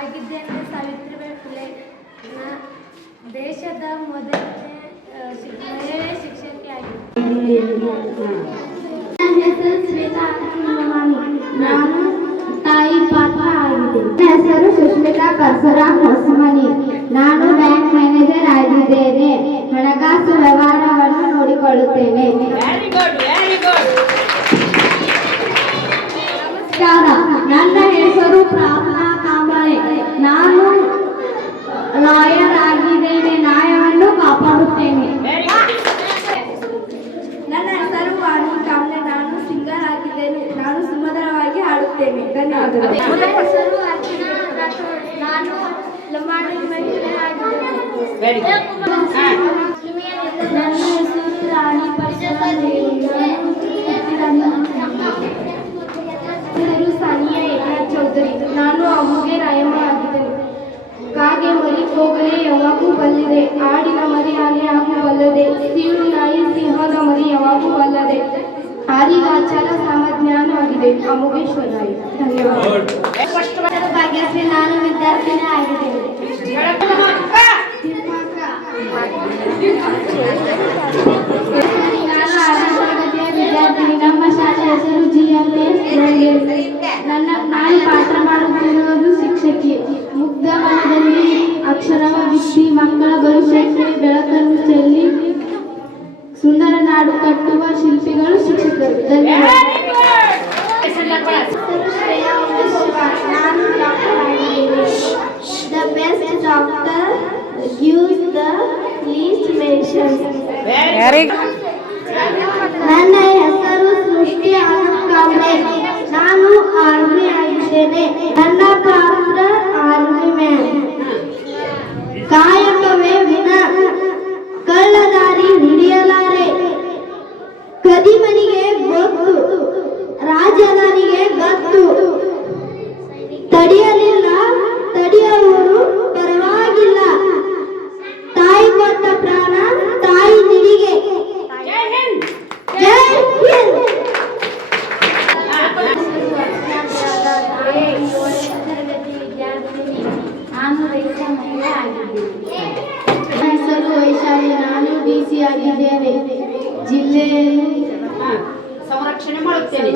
ಆಗಿದ್ದೇನೆ ಸಾವಿತ್ರಿಬಾಯಿ ಫುಲೆ. ದೇಶದ ಮೊದಲನೇ ಮಹಿಳೆ ಶಿಕ್ಷಕಿ ಆಗಿದೆ. ನನ್ನ ಹೆಸರು ಶ್ವೇತಾ ಅಂಕಿಮಾನಿ. ನಾನು ತಾಯಿ ಪಾತ್ರ ಆಗಿದೆ. ನನ್ನ ಹೆಸರು ಸುಷ್ಮಿತಾ ಪರಶುರಾಮ್ ಹೊಸಮನಿ. ನಾನು ಬ್ಯಾಂಕ್ ಮ್ಯಾನೇಜರ್ ಆಗಿದ್ದೇನೆ. ಹಣಕಾಸು ವ್ಯವಹಾರವನ್ನು ನೋಡಿಕೊಳ್ಳುತ್ತೇನೆ. ನಮಸ್ಕಾರ, ನನ್ನ ಹೆಸರು ಪ್ರಾರ್ಥನಾ ಕಾಂಬಳೆ. ನಾನು ಲಾಯರ್ ಆಗಿದ್ದೇನೆ. ನ್ಯಾಯವನ್ನು ಕಾಪಾಡುತ್ತೇನೆ. ನನ್ನ ಹೆಸರು ವಾಣಿ ಕಾಂಬ್ಳೆ. ನಾನು ಸಿಂಗರ್ ಆಗಿದ್ದೇನೆ. ನಾನು ಸುಮಧುರವಾಗಿ ಹಾಡುತ್ತೇನೆ. ಧನ್ಯವಾದಗಳು. ನನ್ನ ಹೆಸರು ಅರ್ಚನಾ ರಾಠೋಡ್. ನಾನು ಲಂಬಾಣಿ ಮಹಿಳೆ ಆಗಿದ್ದೇನೆ. ನನ್ನ ಹೆಸರು ರಾಣಿ ಪರಶುರಾಮ್. ಹೆಸರು ಸಾನಿಯಾ ಏಕನಾಥ್ ಚೌಧರಿ. ನಾನು ಅಮ್ಮುಗೆ ರಾಯಮ್ಮ ಆಗಿದ್ದೇನೆ. ಕಾಗೆ ಮರಿ ಕೋಗಲೆ ಯಾವಾಗೂ ಬಲ್ಲಿದೆ. ಆಡಿನ ಮರಿ ಆನೆ ಆಗು ಬಲ್ಲದೆ. ಸೀಳು ನಾಯಿ ಸಿಂಹದ ಮರಿ ಯಾವಾಗೂ ಬಲ್ಲದೆ. ಆರಿಗಾಚಾರ ಸಾಮಜ್ಞಾನ ಆಗಿದೆ. ಅಮುಗೇಶ್ವರಾಯ. ಧನ್ಯವಾದ. ಭಾಗ್ಯಶ್ರೀ. ನಾನು ವಿದ್ಯಾರ್ಥಿನಿ ಆಗಿದ್ದೇನೆ. ನಾನು 6ನೇ ತರಗತಿಯ ವಿದ್ಯಾರ್ಥಿನಿ. ನಮ್ಮ ಶಾಲೆ ಹೆಸರು GMS. ನಾನು ಪಾತ್ರ ಮಾಡುತ್ತಿರುವುದು ಶಿಕ್ಷಕಿ. ಮುಗ್ಧ ಮನದಲ್ಲಿ ಅಕ್ಷರವ ಬಿತ್ತಿ ಮಕ್ಕಳ ಭವಿಷ್ಯಕ್ಕೆ ಬೆಳಕನ್ನು ಚೆಲ್ಲಿ ಸುಂದರ ನಾಡು ಕಟ್ಟುವ ಶಿಲ್ಪಿಗಳು ಶಿಕ್ಷಕರು. ಧನ್ಯವಾದ. ನಾನು ಡಾಕ್ಟರ್ ಆಗಿದ್ದೇನೆ. The best doctor gives the least medicine. ನನ್ನ ಹೆಸರು ಸೃಷ್ಟಿ ಆನಂದ್ ಕಾಂಬ್ಳೆ. ನಾನು ಆರ್ಮಿ ಆಗಿದ್ದೇನೆ. ನನ್ನ ಪಾತ್ರ ಆರ್ಮಿ ಮ್ಯಾನ್. ಕಾಯಕವೇ ವಿನ ಕಳ್ಳದಾರಿ ಹಿಡಿಯಲಾರೆ. ಕದಿಮನಿಗೆ ಗೊತ್ತು, ರಾಜಧಾನಿಗೆ ಗತ್ತು. ತಡೆಯಲಿಲ್ಲ ತಡೆಯುವವರು ಪರವಾಗಿಲ್ಲ. ತಾಯಿ ಕೊಟ್ಟ ಪ್ರಾಣ ತಾಯಿ ನಿಡಿಗೆ. ಜೈ ಹಿಂದ್. ನಾನು ರೈತ ಮಹಿಳೆ ಆಗಿದ್ದೇನೆ. ನನ್ನ ಹೆಸರು ವೈಶಾಲಿ. ನಾನು DC ಆಗಿದ್ದೇನೆ. ಜಿಲ್ಲೆಯನ್ನು ಸಂರಕ್ಷಣೆ ಮಾಡುತ್ತೇನೆ.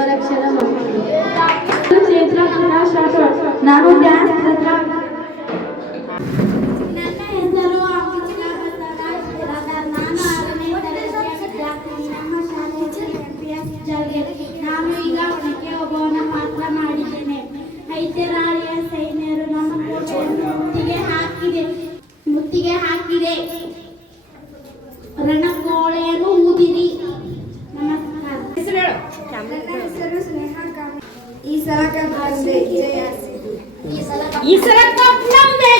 ನಾನು ಡ್ಯಾನ್ಸ್. ನನ್ನ ಹೆಸರು ಅಮಿತಾ ಬಸವರಾಜ್. ನಾನು 6ನೇ ತರಗತಿಯ ವಿದ್ಯಾರ್ಥಿನಿ. ನಮ್ಮ ಶಾಲೆ MPS ಜಾಗೇರಿ. ನಾನು ಈಗ ಒನಕೆ ಓಬವ್ವನ ಪಾತ್ರ ಮಾಡಿದ್ದೇನೆ. ಐತಿರಾಳಿಯ ಸೈನ್ಯರು ನಮ್ಮ ಕೋಟೆಯನ್ನು ಮುತ್ತಿಗೆ ಹಾಕಿದೆ. ರಣಕೋಳೆಯನ್ನು ಊದಿರಿ. ನಮಸ್ಕಾರ. ನನ್ನ ಹೆಸರು ಸ್ನೇಹಾ ಕಾಂಬ್ಳೆ. ಈ ಸಲ ಕಪ್ ನಮ್ದೆ.